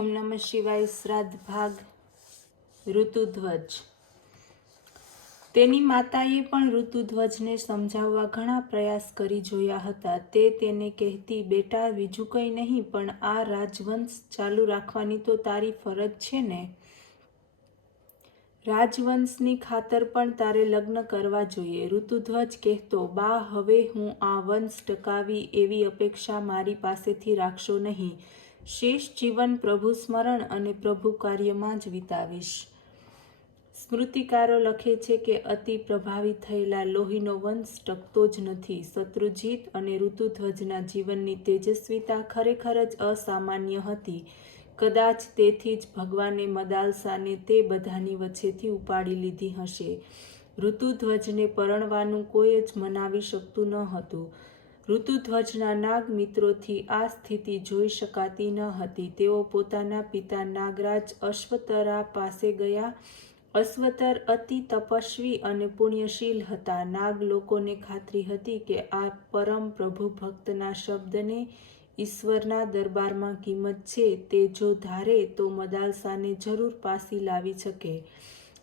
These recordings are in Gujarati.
ઓમ નમઃ શિવાય. શ્રાદ્ધ ભાગ. ઋતુધ્વજ. તેની માતાએ પણ ઋતુધ્વજને સમજાવવા ઘણા પ્રયાસ કરી જોયા હતા. તે તેને કહેતી, બેટા, બીજું કંઈ નહીં, પણ આ રાજવંશ ચાલુ રાખવાની તો તારી ફરજ છે ને. રાજવંશની ખાતર પણ તારે લગ્ન કરવા જોઈએ. ઋતુધ્વજ કહેતો, બા, હવે હું આ વંશ ટકાવી એવી અપેક્ષા મારી પાસેથી રાખશો નહીં. શેષ જીવન પ્રભુ સ્મરણ અને પ્રભુ કાર્યમાં જ વિતાવીશ. સ્મૃતિકારો લખે છે કે અતિ પ્રભાવિત થયેલા લોહીનો વંશ ટકતો જ નથી. શત્રુજીત અને ઋતુધ્વજના જીવનની તેજસ્વીતા ખરેખર જ અસામાન્ય હતી. કદાચ તેથી જ ભગવાને મદાલસાને તે બધાની વચ્ચેથી ઉપાડી લીધી હશે. ઋતુધ્વજને પરણવાનું કોઈ જ મનાવી શકતું ન હતું. ઋતુધ્વજના નાગ મિત્રોથી આ સ્થિતિ જોઈ શકાતી ન હતી. તેઓ પોતાના પિતા નાગરાજ અશ્વતરા પાસે ગયા. અશ્વતર અતિ તપસ્વી અને પુણ્યશીલ હતા. નાગ લોકોને ખાતરી હતી કે આ પરમ પ્રભુ ભક્તના શબ્દને ઈશ્વરના દરબારમાં કિંમત છે. તે જો ધારે તો મદાલસાને જરૂર પાછી લાવી શકે.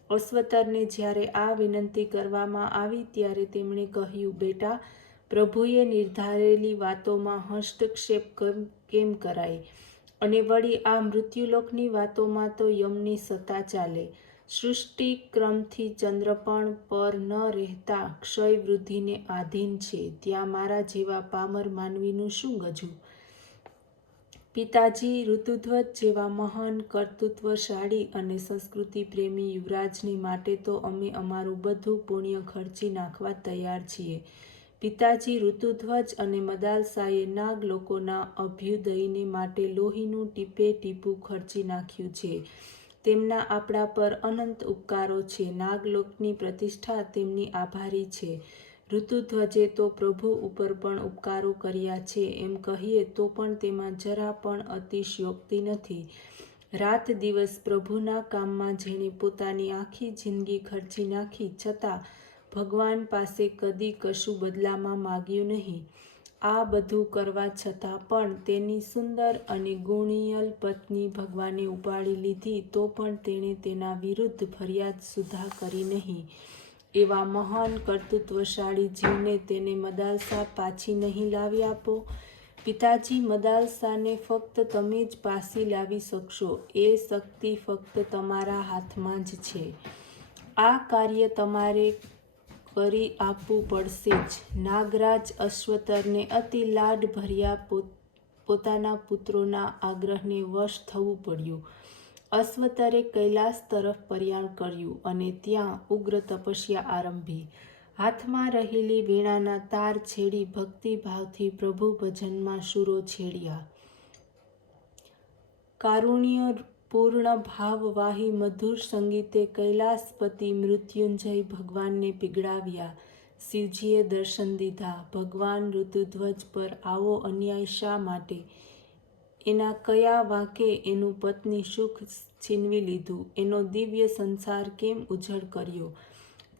અશ્વતરને જ્યારે આ વિનંતી કરવામાં આવી ત્યારે તેમણે કહ્યું, બેટા, પ્રભુએ નિર્ધારેલી વાતોમાં હસ્તક્ષેપ કેમ કરાય? અને વળી આ મૃત્યુલોકની વાતોમાં તો યમની સત્તા ચાલે. સૃષ્ટિ ક્રમથી ચંદ્રપણ પર ન રહેતા ક્ષય વૃદ્ધિને આધીન છે. ત્યાં મારા જેવા પામર માનવીનું શું ગજું? પિતાજી, ઋતુધ્વજ જેવા મહાન, કર્તૃત્વશાળી અને સંસ્કૃતિ પ્રેમી યુવરાજની માટે તો અમે અમારું બધું પુણ્ય ખર્ચી નાખવા તૈયાર છીએ. પિતાજી, ઋતુધ્વજ અને મદાલસાએ નાગ લોકોના અભ્યુદયને માટે લોહીનું ટીપે ટીપું ખર્ચી નાખ્યું છે. તેમના આપણા પર અનંત ઉપકારો છે. નાગલોકની પ્રતિષ્ઠા તેમની આભારી છે. ઋતુધ્વજે તો પ્રભુ ઉપર પણ ઉપકારો કર્યા છે એમ કહીએ તો પણ તેમાં જરા પણ અતિશયોક્તિ નથી. રાત દિવસ પ્રભુના કામમાં જેણે પોતાની આખી જિંદગી ખર્ચી નાખી, છતાં ભગવાન પાસે કદી કશું બદલામાં માગ્યું નહીં. આ બધું કરવા છતાં પણ તેની સુંદર અને ગુણિયલ પત્ની ભગવાને ઉપાડી લીધી તો પણ તેણે તેના વિરુદ્ધ ફરિયાદ સુદ્ધા કરી નહીં. એવા મહાન કર્તૃત્વશાળી જીવને તેને મદાલસા પાછી નહીં લાવી આપો? પિતાજી, મદાલસાને ફક્ત તમે જ પાછી લાવી શકશો. એ શક્તિ ફક્ત તમારા હાથમાં જ છે. આ કાર્ય તમારે કરી આપવું પડશે જ. નાગરાજ અશ્વતરને અતિ લાડભર્યા પોતાના પુત્રોના આગ્રહને વશ થવું પડ્યું. અશ્વતરે કૈલાસ તરફ પ્રયાણ કર્યું અને ત્યાં ઉગ્ર તપસ્યા આરંભી. હાથમાં રહેલી વીણાના તાર છેડી ભક્તિભાવથી પ્રભુ ભજનમાં સુરો છેડ્યા. કારુણ્ય પૂર્ણ ભાવવાહી મધુર સંગીતે કૈલાસપતિ મૃત્યુંજય ભગવાનને પીગળાવ્યા. શિવજીએ દર્શન દીધા. ભગવાન, ઋતુધ્વજ પર આવો અન્યાય શા માટે? એના કયા વાંકે એનું પત્ની સુખ છીનવી લીધું? એનો દિવ્ય સંસાર કેમ ઉજ્જડ કર્યો?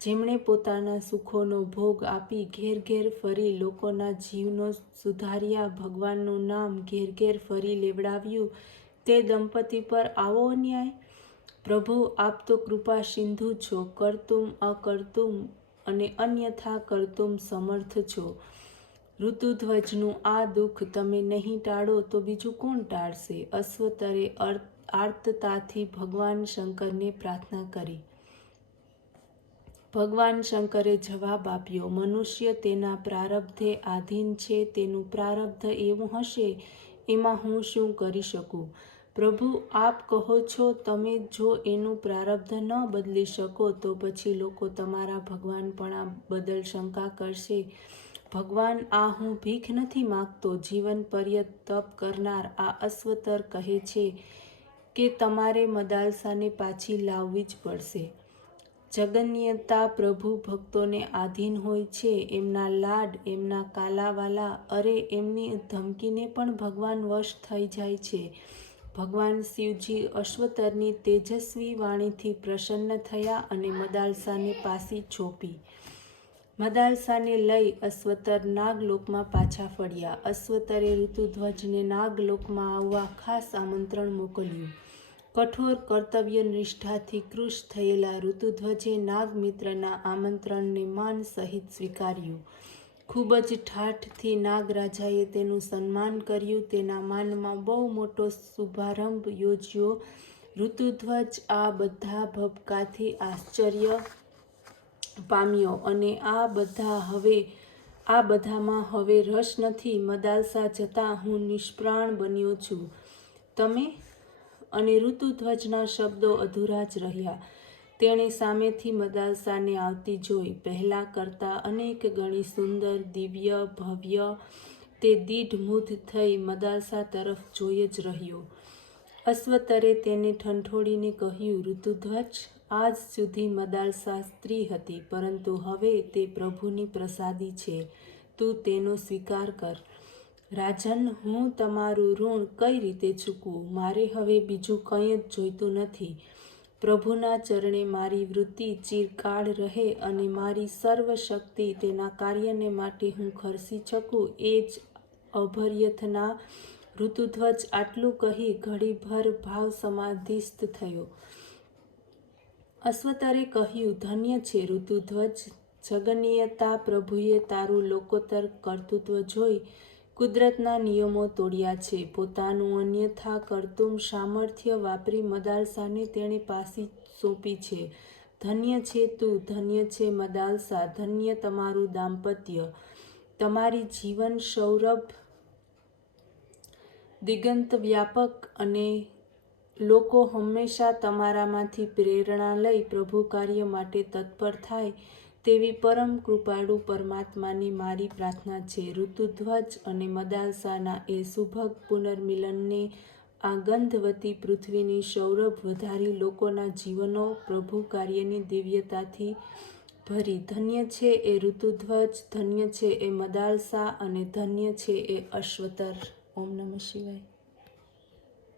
જેમણે પોતાના સુખોનો ભોગ આપી ઘેર ઘેર ફરી લોકોના જીવનો સુધાર્યા, ભગવાનનું નામ ઘેર ઘેર ફરી લેવડાવ્યું, તે દંપતી પર આવો અન્યાય? પ્રભુ, આપ તો કૃપા સિંધુ છો. કર્તુમ અકર્તુમ અને અન્યથા કર્તુમ સમર્થ છો. ઋતુધ્વજનું આ દુઃખ તમે નહીં ટાળો તો બીજું કોણ ટાળશે? અશ્વતરે આર્તતાથી ભગવાન શંકરને પ્રાર્થના કરી. ભગવાન શંકરે જવાબ આપ્યો, મનુષ્ય તેના પ્રારબ્ધે આધીન છે. તેનું પ્રારબ્ધ એવું હશે એમાં હું શું કરી શકું? પ્રભુ, આપ કહો છો તમે જો એનું પ્રારબ્ધ ન બદલી શકો તો પછી લોકો તમારા ભગવાનપણા બદલ શંકા કરશે. ભગવાન, આ હું ભીખ નથી માગતો. જીવન પર્યંત તપ કરનાર આ અશ્વતર કહે છે કે તમારે મદાલસાને પાછી લાવવી જ પડશે. જગન્યતા પ્રભુ ભક્તોને આધીન હોય છે. એમના લાડ, એમના કાલાવાલા, અરે એમની ધમકીને પણ ભગવાન વશ થઈ જાય છે. ભગવાન શિવજી અશ્વતરની તેજસ્વી વાણીથી પ્રસન્ન થયા અને મદાલસાને પાછી સોંપી. મદાલસાને લઈ અશ્વતર નાગલોકમાં પાછા ફર્યા. અશ્વતરે ઋતુધ્વજને નાગલોકમાં આવવા ખાસ આમંત્રણ મોકલ્યું. કઠોર કર્તવ્ય નિષ્ઠાથી કૃશ થયેલા ઋતુધ્વજે નાગમિત્રના આમંત્રણને માન સહિત સ્વીકાર્યું. ખૂબ જ ઠાઠથી નાગરાજાએ તેનું સન્માન કર્યું. તેના માનમાં બહુ મોટો શુભારંભ યોજ્યો. ઋતુધ્વજ આ બધા ભપકાથી આશ્ચર્ય પામ્યો અને આ બધામાં હવે રસ નથી. મદાલસા જતાં હું નિષ્પ્રાણ બન્યો છું. તમે અને ઋતુધ્વજના શબ્દો અધૂરા જ રહ્યા. તેણે સામેથી મદાલસાને આવતી જોઈ પહેલાં કરતાં અનેક ગણી સુંદર, દિવ્ય, ભવ્ય. તે દીઢમૂઢ થઈ મદાલસા તરફ જોઈ જ રહ્યો. અશ્વતરે તેને ઠઠોડીને કહ્યું, ઋતુધ્વજ, આજ સુધી મદાલસા સ્ત્રી હતી, પરંતુ હવે તે પ્રભુની પ્રસાદી છે. તું તેનો સ્વીકાર કર. રાજન, હું તમારું ઋણ કઈ રીતે ચૂકવું? મારે હવે બીજું કંઈ જ જોઈતું નથી. પ્રભુના ચરણે મારી વૃત્તિ ચિરકાળ રહે અને મારી સર્વ શક્તિ તેના કાર્યને માટે હું ખર્ચી શકું એ જ અભ્યર્થના. ઋતુધ્વજ આટલું કહી ઘડીભર ભાવસમાધિસ્થ થયો. અશ્વતરે કહ્યું, ધન્ય છે ઋતુધ્વજ, જગન્નિયંતા પ્રભુએ તારું લોકોત્તર કર્તૃત્વ જોઈ કુદરતના નિયમો તોડ્યા છે. પોતાનું અન્યથા કરતું સામર્થ્ય વાપરી મદાલસાને તેણે પાછી સોંપી છે. ધન્ય છે તું, ધન્ય છે મદાલસા, ધન્ય તમારું દાંપત્ય, તમારી જીવન સૌરભ દિગંત વ્યાપક અને લોકો હંમેશા તમારામાંથી પ્રેરણા લઈ પ્રભુ કાર્ય માટે તત્પર થાય તેવી પરમ કૃપાળુ પરમાત્માને મારી પ્રાર્થના છે. ઋતુધ્વજ અને મદાલસાના એ સુભગ પુનર્મિલનને આ ગંધવતી પૃથ્વીની સૌરભ વધારી લોકોના જીવનો પ્રભુ કાર્યની દિવ્યતાથી ભરી. ધન્ય છે એ ઋતુધ્વજ, ધન્ય છે એ મદાલસા અને ધન્ય છે એ અશ્વતર. ઓમ નમઃ શિવાય.